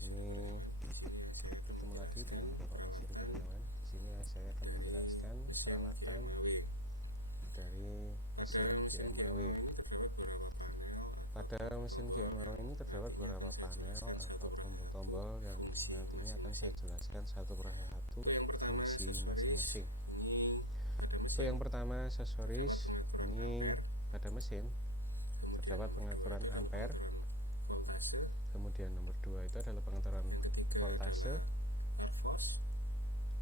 sini bertemu lagi dengan Bapak Masyuri Kurniawan. Di sini saya akan menjelaskan peralatan dari mesin GMAW. Pada mesin GMAW ini terdapat beberapa panel atau tombol-tombol yang nantinya akan saya jelaskan satu persatu fungsi masing-masing. Untuk yang pertama, aksesoris. Ini pada mesin terdapat pengaturan ampere. Kemudian nomor 2 itu adalah pengaturan voltase.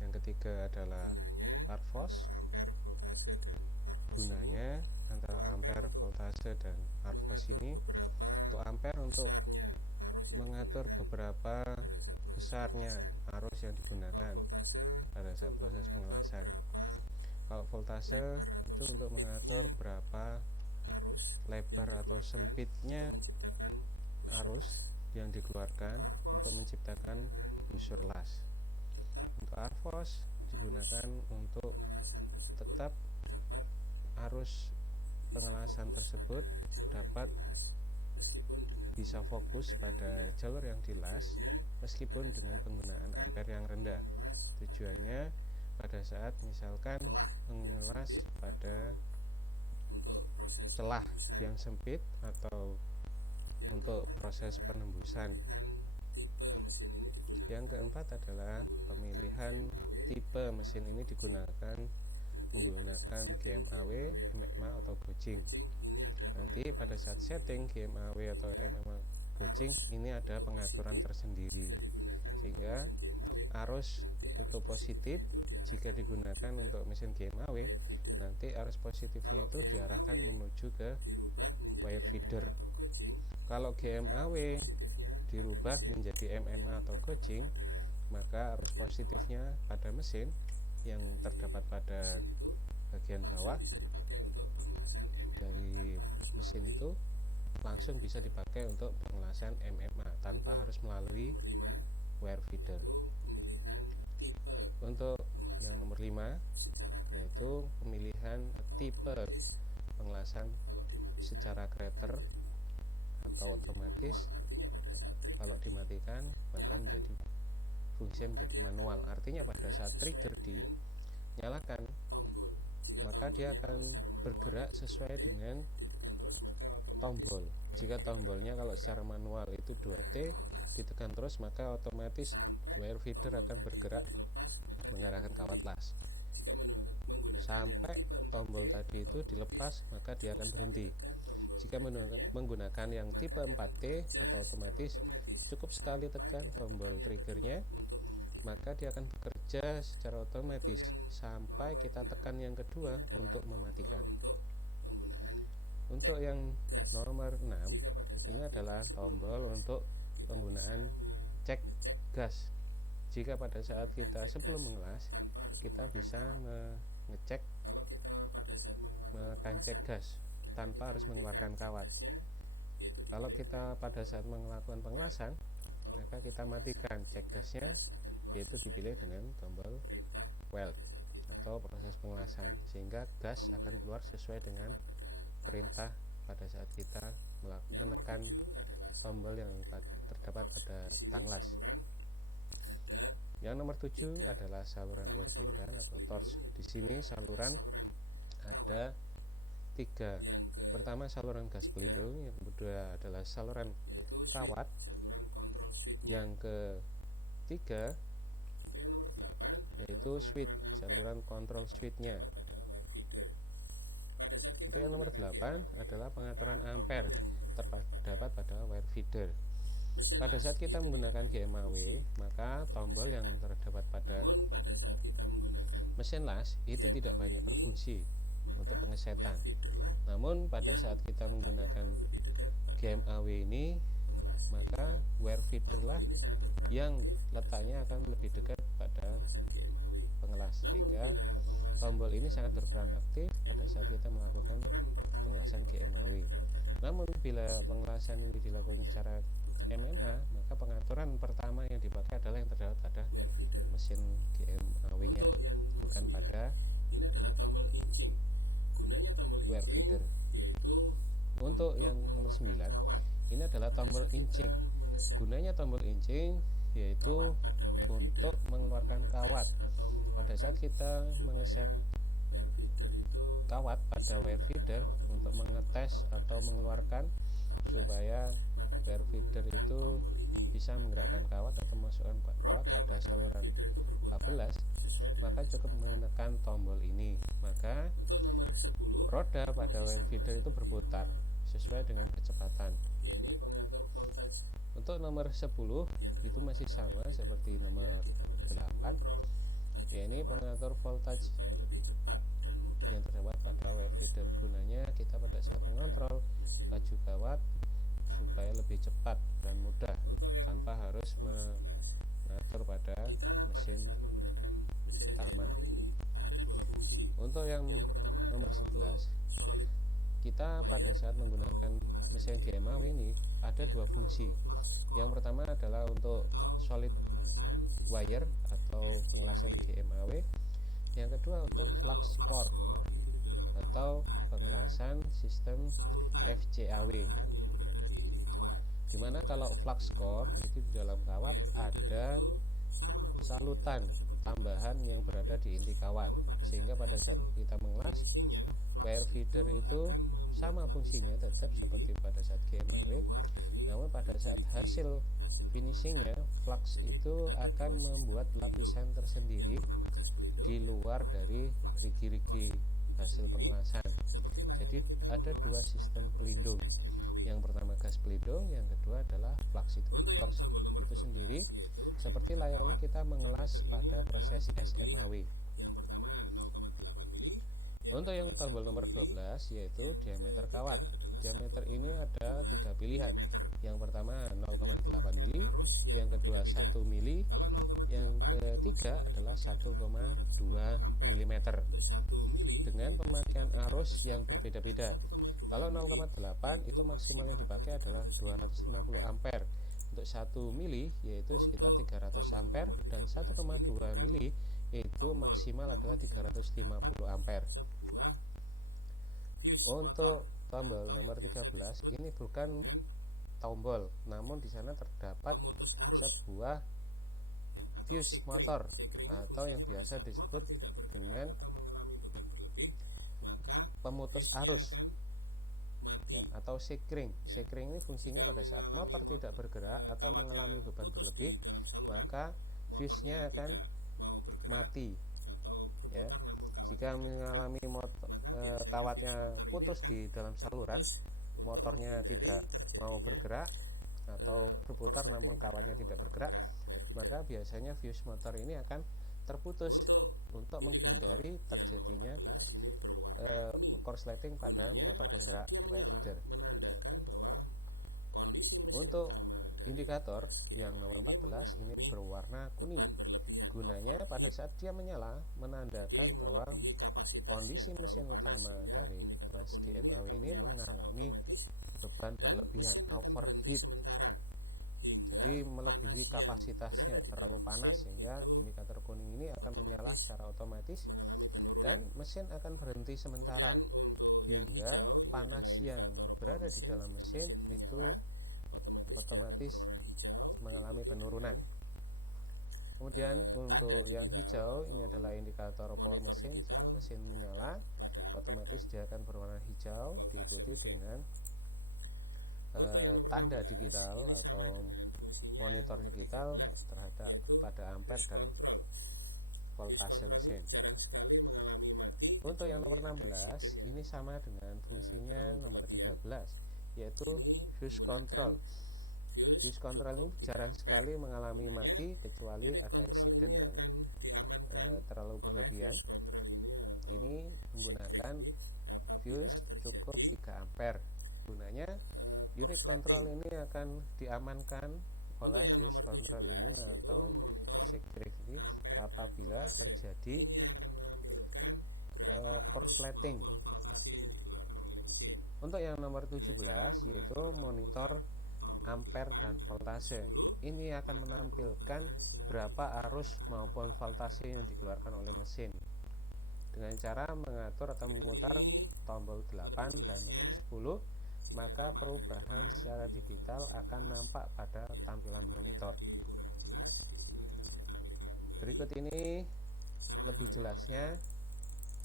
Yang ketiga adalah arfos. Gunanya antara ampere, voltase, dan arfos ini, untuk ampere untuk mengatur beberapa besarnya arus yang digunakan pada saat proses pengelasan. Kalau voltase itu untuk mengatur berapa lebar atau sempitnya arus yang dikeluarkan untuk menciptakan busur las. Untuk arfos digunakan untuk tetap arus pengelasan tersebut dapat bisa fokus pada jalur yang dilas meskipun dengan penggunaan ampere yang rendah. Tujuannya pada saat misalkan mengelas pada celah yang sempit atau untuk proses penembusan. Yang keempat adalah pemilihan tipe mesin ini menggunakan GMAW, MMA atau gojing. Nanti pada saat setting GMAW atau MMA gojing ini ada pengaturan tersendiri, sehingga arus putu positif jika digunakan untuk mesin GMAW, nanti arus positifnya itu diarahkan menuju ke wire feeder. Kalau GMAW dirubah menjadi MMA atau gojing, maka arus positifnya pada mesin yang terdapat pada bagian bawah dari mesin itu langsung bisa dipakai untuk pengelasan MMA tanpa harus melalui wire feeder. Untuk yang nomor 5 yaitu pemilihan tipe pengelasan secara kreator atau otomatis. Kalau dimatikan maka fungsi menjadi manual. Artinya pada saat trigger dinyalakan maka dia akan bergerak sesuai dengan tombol. Jika tombolnya kalau secara manual itu 2T ditekan terus, maka otomatis wire feeder akan bergerak mengarahkan kawat las sampai tombol tadi itu dilepas, maka dia akan berhenti. Jika menggunakan yang tipe 4T atau otomatis, cukup sekali tekan tombol triggernya, maka dia akan bekerja secara otomatis sampai kita tekan yang kedua untuk mematikan. Untuk yang nomor 6 ini adalah tombol untuk penggunaan cek gas. Jika pada saat kita sebelum mengelas kita bisa mengecek menekan cek gas tanpa harus mengeluarkan kawat. Kalau kita pada saat melakukan pengelasan, maka kita matikan cek gasnya, yaitu dipilih dengan tombol weld atau proses pengelasan, sehingga gas akan keluar sesuai dengan perintah pada saat kita menekan tombol yang terdapat pada tanglas. Yang nomor 7 adalah saluran welding gun atau torch. Di sini saluran ada 3. Pertama saluran gas pelindung, yang kedua adalah saluran kawat, yang ketiga yaitu switch, saluran kontrol switchnya. Untuk yang nomor 8 adalah pengaturan ampere terdapat pada wire feeder. Pada saat kita menggunakan GMAW, maka tombol yang terdapat pada mesin las itu tidak banyak berfungsi untuk pengesetan. Namun pada saat kita menggunakan GMAW ini, maka wire feeder lah yang letaknya akan lebih dekat pada pengelas, sehingga tombol ini sangat berperan aktif pada saat kita melakukan pengelasan GMAW. Namun bila pengelasan ini dilakukan secara MMA, maka pengaturan pertama yang dipakai adalah yang terdapat pada mesin GMAW-nya, bukan pada wire feeder. Untuk yang nomor 9 ini adalah tombol inching. Gunanya tombol inching yaitu untuk mengeluarkan kawat. Pada saat kita mengeset kawat pada wire feeder untuk mengetes atau mengeluarkan supaya wire feeder itu bisa menggerakkan kawat atau memasukkan kawat pada saluran 14, maka cukup menekan tombol ini, maka roda pada wire feeder itu berputar sesuai dengan kecepatan. Untuk nomor 10 itu masih sama seperti nomor 8, yaitu pengatur voltage yang terdapat pada wire feeder. Gunanya kita pada saat mengontrol laju kawat supaya lebih cepat dan mudah tanpa harus mengatur pada mesin utama. Untuk yang nomor 11, kita pada saat menggunakan mesin GMAW ini ada dua fungsi. Yang pertama adalah untuk solid wire atau pengelasan GMAW. Yang kedua untuk flux core atau pengelasan sistem FCAW. Dimana kalau flux core itu di dalam kawat ada salutan tambahan yang berada di inti kawat, sehingga pada saat kita mengelas wire feeder itu sama fungsinya tetap seperti pada saat GMAW, namun pada saat hasil finishingnya flux itu akan membuat lapisan tersendiri di luar dari rigi-rigi hasil pengelasan. Jadi ada dua sistem pelindung, yang pertama gas pelindung, yang kedua adalah flux core itu sendiri, seperti layaknya kita mengelas pada proses SMAW. Untuk yang tombol nomor 12 yaitu diameter kawat. Diameter ini ada tiga pilihan. Yang pertama 0,8 mili, yang kedua 1 mili, yang ketiga adalah 1,2 mm dengan pemakaian arus yang berbeda-beda. Kalau 0,8 itu maksimal yang dipakai adalah 250 ampere. Untuk 1 mili yaitu sekitar 300 ampere, dan 1,2 mili itu maksimal adalah 350 ampere. Untuk tombol nomor 13 ini bukan tombol, namun di sana terdapat sebuah fuse motor atau yang biasa disebut dengan pemutus arus ya, atau sekring. Sekring ini fungsinya pada saat motor tidak bergerak atau mengalami beban berlebih, maka fuse-nya akan mati ya. Jika mengalami kawatnya putus di dalam saluran, motornya tidak mau bergerak atau berputar namun kawatnya tidak bergerak, maka biasanya fuse motor ini akan terputus untuk menghindari terjadinya korsleting pada motor penggerak wire feeder. Untuk indikator yang nomor 14 ini berwarna kuning. Gunanya pada saat dia menyala menandakan bahwa kondisi mesin utama dari kelas GMAW ini mengalami beban berlebihan, overheat. Jadi melebihi kapasitasnya, terlalu panas, sehingga indikator kuning ini akan menyala secara otomatis dan mesin akan berhenti sementara hingga panas yang berada di dalam mesin itu otomatis mengalami penurunan. Kemudian untuk yang hijau ini adalah indikator power mesin. Jika mesin menyala, otomatis dia akan berwarna hijau diikuti dengan tanda digital atau monitor digital terhadap pada ampere dan voltase mesin. Untuk yang nomor 16 ini sama dengan fungsinya nomor 13, yaitu fuse control. Fuse control ini jarang sekali mengalami mati kecuali ada accident yang terlalu berlebihan. Ini menggunakan fuse cukup 3 ampere. Gunanya unit kontrol ini akan diamankan oleh fuse control ini atau sekring ini apabila terjadi korsleting. Untuk yang nomor 17 yaitu monitor ampere dan voltase. Ini akan menampilkan berapa arus maupun voltase yang dikeluarkan oleh mesin dengan cara mengatur atau memutar tombol 8 dan nomor 10, maka perubahan secara digital akan nampak pada tampilan monitor. Berikut ini lebih jelasnya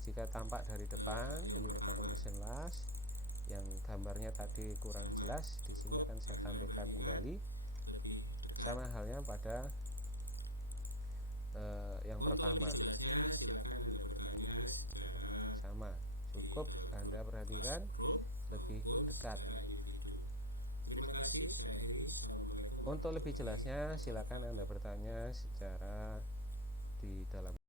jika tampak dari depan unit kontrol mesin las yang gambarnya tadi kurang jelas. Di sini akan saya tampilkan kembali. Sama halnya pada yang pertama, sama, cukup Anda perhatikan lebih dekat. Untuk lebih jelasnya silakan Anda bertanya secara di dalam